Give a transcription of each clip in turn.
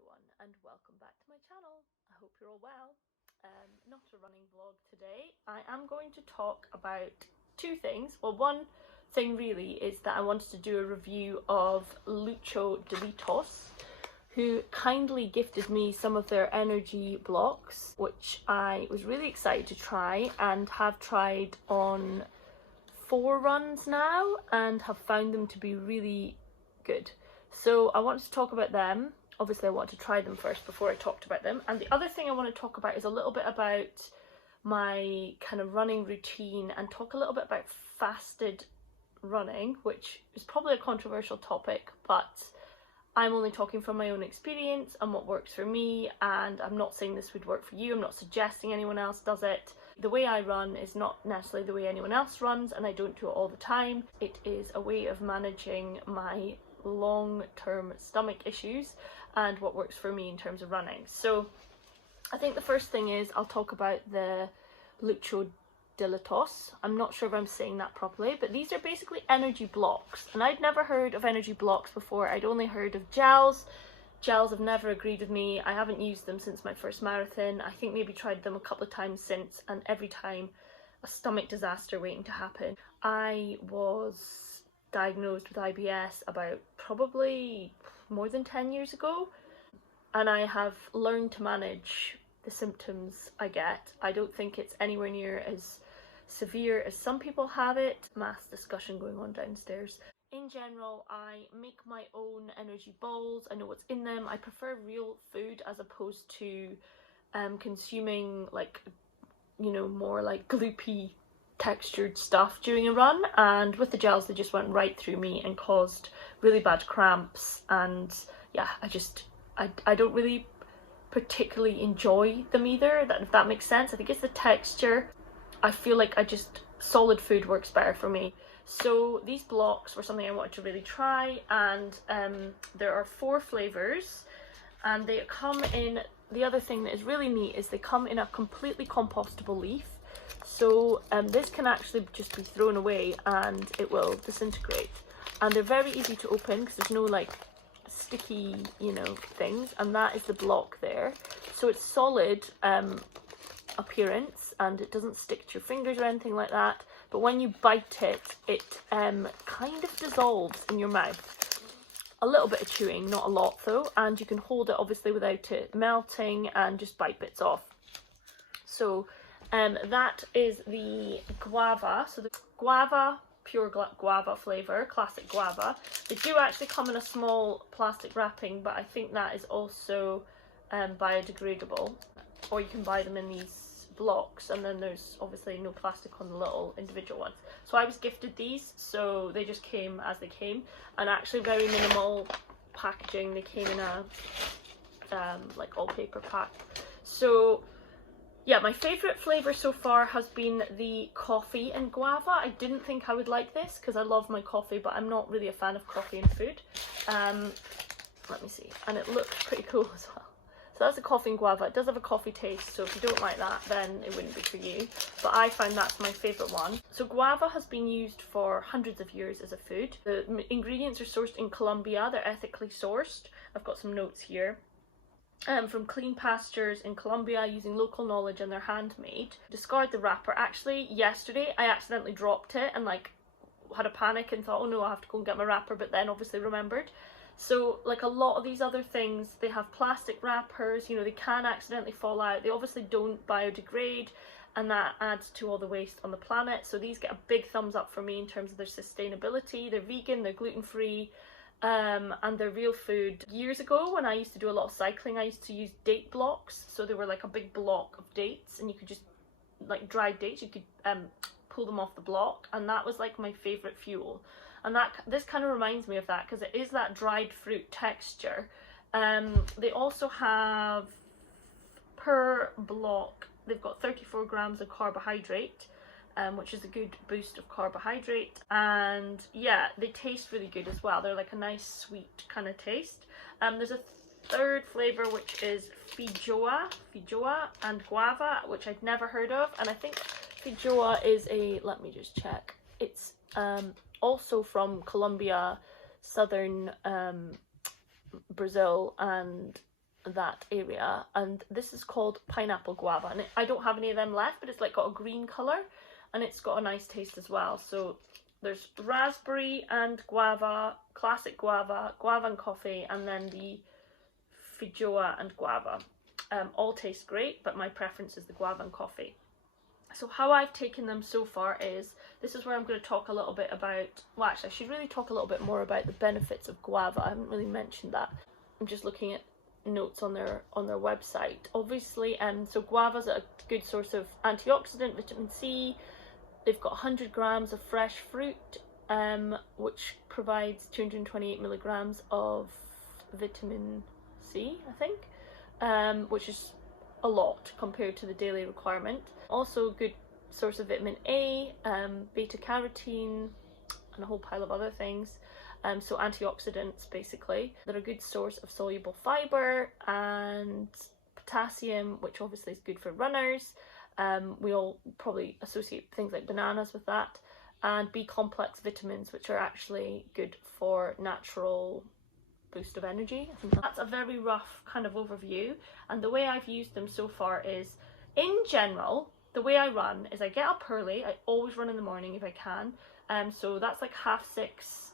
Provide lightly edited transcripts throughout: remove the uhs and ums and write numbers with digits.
everyone, and welcome back to my channel. I hope you're all well. Not a running vlog today. I am going to talk about two things. Well, one thing really is that I wanted to do a review of Lucho Dillitos, who kindly gifted me some of their energy blocks, which I was really excited to try and have tried on 4 runs now and have found them to be really good. So I wanted to talk about them. Obviously I want to try them first before I talked about them. And the other thing I want to talk about is a little bit about my kind of running routine and talk a little bit about fasted running, which is probably a controversial topic, but I'm only talking from my own experience and what works for me, and I'm not saying this would work for you. I'm not suggesting anyone else does it. The way I run is not necessarily the way anyone else runs, and I don't do it all the time. It is a way of managing my long-term stomach issues and what works for me in terms of running. So I think the first thing is I'll talk about the Lucho Dillitos. I'm not sure if I'm saying that properly, but these are basically energy blocks, and I'd never heard of energy blocks before. I'd only heard of gels. Gels have never agreed with me. I haven't used them since my first marathon. I think maybe tried them a couple of times since, and every time a stomach disaster waiting to happen. I was diagnosed with IBS about probably more than 10 years ago, and I have learned to manage the symptoms I get. I don't think it's anywhere near as severe as some people have it. Mass discussion going on downstairs. In general, I make my own energy balls. I know what's in them. I prefer real food as opposed to consuming more like gloopy textured stuff during a run, and with the gels they just went right through me and caused really bad cramps, and yeah, I don't really particularly enjoy them either, if that makes sense. I think it's the texture. I feel like solid food works better for me. So these blocks were something I wanted to really try, and there are 4 flavors, and they come in, the other thing that is really neat is they come in a completely compostable leaf. So this can actually just be thrown away and it will disintegrate, and they're very easy to open because there's no like sticky things, and that is the block there. So it's solid appearance and it doesn't stick to your fingers or anything like that, but when you bite it, it kind of dissolves in your mouth. A little bit of chewing, not a lot though, and you can hold it obviously without it melting and just bite bits off. So that is the guava. So the guava, pure guava flavour, classic guava. They do actually come in a small plastic wrapping, but I think that is also biodegradable, or you can buy them in these blocks, and then there's obviously no plastic on the little individual ones. So I was gifted these, so they just came as they came, and actually very minimal packaging. They came in a like all paper pack. So yeah, my favourite flavour so far has been the coffee and guava. I didn't think I would like this because I love my coffee, but I'm not really a fan of coffee and food. Let me see, and it looks pretty cool as well. So that's the coffee and guava. It does have a coffee taste, so if you don't like that, then it wouldn't be for you. But I find that's my favourite one. So guava has been used for hundreds of years as a food. The ingredients are sourced in Colombia. They're ethically sourced. I've got some notes here. From clean pastures in Colombia, using local knowledge, and they're handmade. Discard the wrapper. Actually, yesterday I accidentally dropped it and had a panic and thought, oh no, I have to go and get my wrapper, but then obviously remembered. So like a lot of these other things, they have plastic wrappers, they can accidentally fall out. They obviously don't biodegrade, and that adds to all the waste on the planet. So these get a big thumbs up for me in terms of their sustainability. They're vegan, they're gluten-free, and they're real food. Years ago, when I used to do a lot of cycling, I used to use date blocks. So they were like a big block of dates, and you could just, like dried dates, you could pull them off the block, and that was like my favourite fuel. And this kind of reminds me of that because it is that dried fruit texture. They also have, per block, they've got 34 grams of carbohydrate, which is a good boost of carbohydrate, and yeah, they taste really good as well. They're like a nice sweet kind of taste. There's a 3rd flavour, which is feijoa and guava, which I'd never heard of, and I think feijoa is let me just check, it's also from Colombia, southern Brazil, and that area, and this is called pineapple guava, and I don't have any of them left, but it's like got a green colour and it's got a nice taste as well. So there's raspberry and guava, classic guava, guava and coffee, and then the feijoa and guava. All taste great, but my preference is the guava and coffee. So how I've taken them so far is, this is where I'm going to talk a little bit about, well actually I should really talk a little bit more about the benefits of guava. I haven't really mentioned that. I'm just looking at notes on their website. Obviously, so guava's a good source of antioxidant, vitamin C. They've got 100 grams of fresh fruit, which provides 228 milligrams of vitamin C, I think, which is a lot compared to the daily requirement. Also a good source of vitamin A, beta carotene, and a whole pile of other things. So antioxidants, basically. They're a good source of soluble fibre and potassium, which obviously is good for runners. We all probably associate things like bananas with that. And B complex vitamins, which are actually good for natural boost of energy. I think that's a very rough kind of overview. And the way I've used them so far is, in general, the way I run is I get up early. I always run in the morning if I can. So that's like 6:30,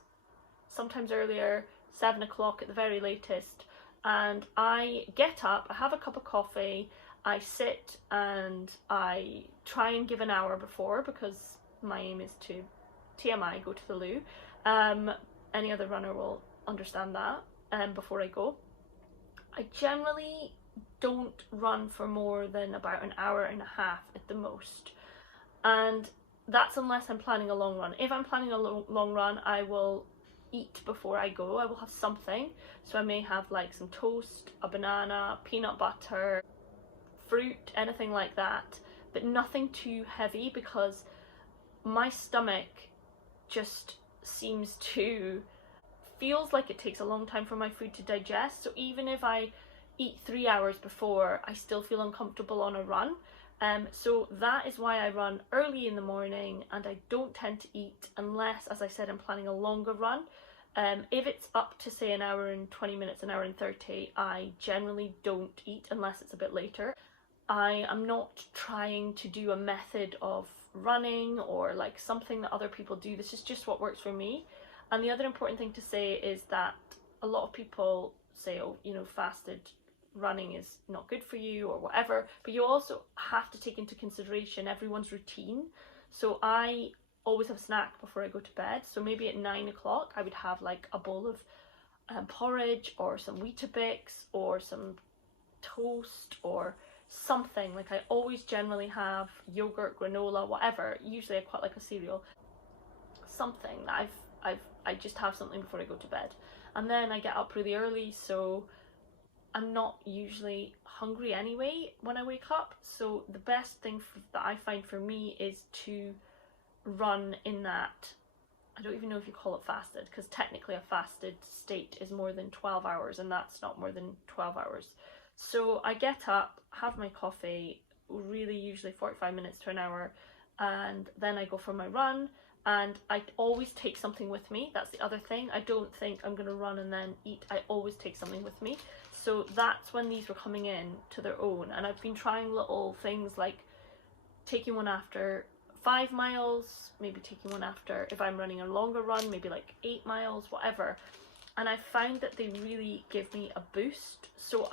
sometimes earlier, 7 o'clock at the very latest. And I get up, I have a cup of coffee, I sit and I try and give an hour before, because my aim is to, TMI, go to the loo. Any other runner will understand that, before I go. I generally don't run for more than about an hour and a half at the most. And that's unless I'm planning a long run. If I'm planning a long run, I will eat before I go. I will have something. So I may have like some toast, a banana, peanut butter, fruit, anything like that, but nothing too heavy, because my stomach just feels like it takes a long time for my food to digest. So even if I eat 3 hours before, I still feel uncomfortable on a run. So that is why I run early in the morning, and I don't tend to eat unless, as I said, I'm planning a longer run. If it's up to say an hour and 20 minutes, an hour and 30, I generally don't eat unless it's a bit later. I am not trying to do a method of running or like something that other people do. This is just what works for me. And the other important thing to say is that a lot of people say, oh, you know, fasted running is not good for you or whatever, but you also have to take into consideration everyone's routine. So I always have a snack before I go to bed. So maybe at 9 o'clock I would have like a bowl of porridge or some Weetabix or some toast or something. Like I always generally have yogurt, granola, whatever. Usually I quite like a cereal. Something that I just have something before I go to bed. And then I get up really early, so I'm not usually hungry anyway when I wake up. So the best thing that I find for me is to run in that, I don't even know if you call it fasted, because technically a fasted state is more than 12 hours, and that's not more than 12 hours. So I get up, have my coffee, really usually 45 minutes to an hour, and then I go for my run. And I always take something with me. That's the other thing. I don't think I'm going to run and then eat. I always take something with me. So that's when these were coming in to their own. And I've been trying little things like taking one after 5 miles, maybe taking one after, if I'm running a longer run, maybe like 8 miles, whatever. And I found that they really give me a boost. So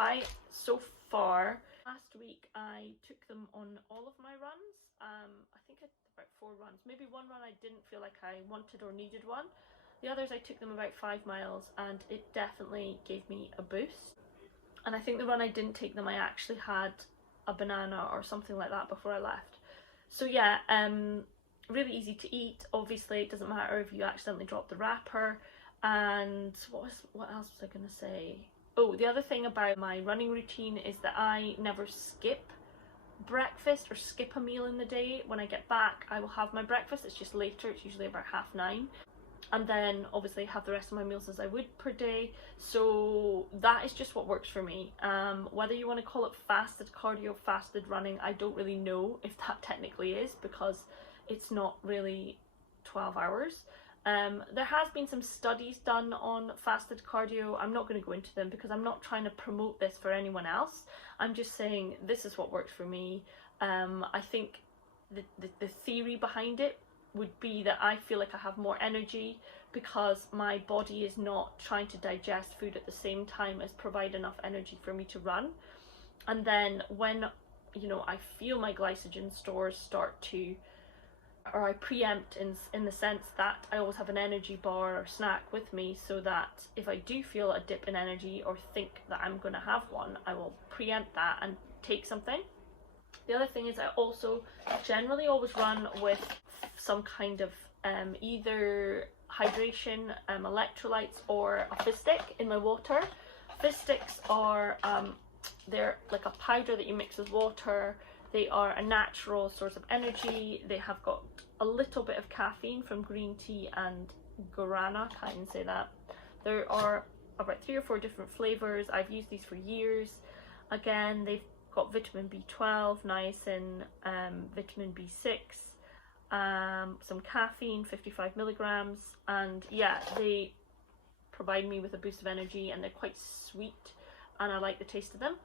far, last week I took them on all of my runs. I think I did about 4 runs. Maybe one run I didn't feel like I wanted or needed one. The others I took them about 5 miles, and it definitely gave me a boost. And I think the run I didn't take them, I actually had a banana or something like that before I left. So yeah, really easy to eat. Obviously it doesn't matter if you accidentally drop the wrapper. And what else was I going to say? Oh, the other thing about my running routine is that I never skip breakfast or skip a meal in the day. When I get back I will have my breakfast. It's just later, it's usually about 9:30, and then obviously have the rest of my meals as I would per day. So that is just what works for me. Whether you want to call it fasted cardio, fasted running, I don't really know if that technically is, because it's not really 12 hours. There has been some studies done on fasted cardio. I'm not going to go into them because I'm not trying to promote this for anyone else. I'm just saying this is what works for me. I think the theory behind it would be that I feel like I have more energy because my body is not trying to digest food at the same time as provide enough energy for me to run. And then when, you know, I feel my glycogen stores start to, or I preempt in the sense that I always have an energy bar or snack with me, so that if I do feel a dip in energy or think that I'm going to have one, I will preempt that and take something. The other thing is I also generally always run with some kind of either hydration, electrolytes, or a fizz stick in my water. Fizz sticks are they're like a powder that you mix with water. They are a natural source of energy. They have got a little bit of caffeine from green tea and guarana, can't even say that. There are about 3 or 4 different flavors. I've used these for years. Again, they've got vitamin B12, niacin, vitamin B6, some caffeine, 55 milligrams, and yeah, they provide me with a boost of energy, and they're quite sweet and I like the taste of them.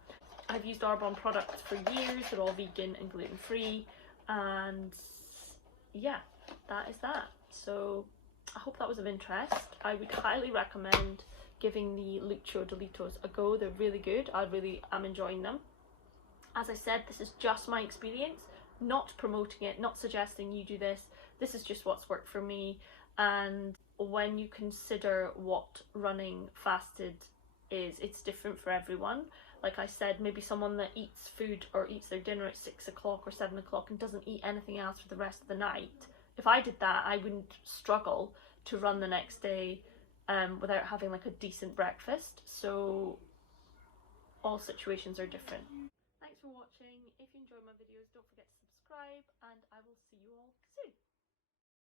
I've used Arbonne products for years. They're all vegan and gluten-free, and yeah, that is that. So I hope that was of interest. I would highly recommend giving the Lucho Dillitos a go. They're really good. I really am enjoying them. As I said, this is just my experience, not promoting it, not suggesting you do this. This is just what's worked for me. And when you consider what running fasted is, it's different for everyone. Like I said, maybe someone that eats food or eats their dinner at 6 o'clock or 7 o'clock and doesn't eat anything else for the rest of the night. If I did that, I wouldn't struggle to run the next day without having like a decent breakfast. So all situations are different. Thanks for watching. If you enjoy my videos, don't forget to subscribe, and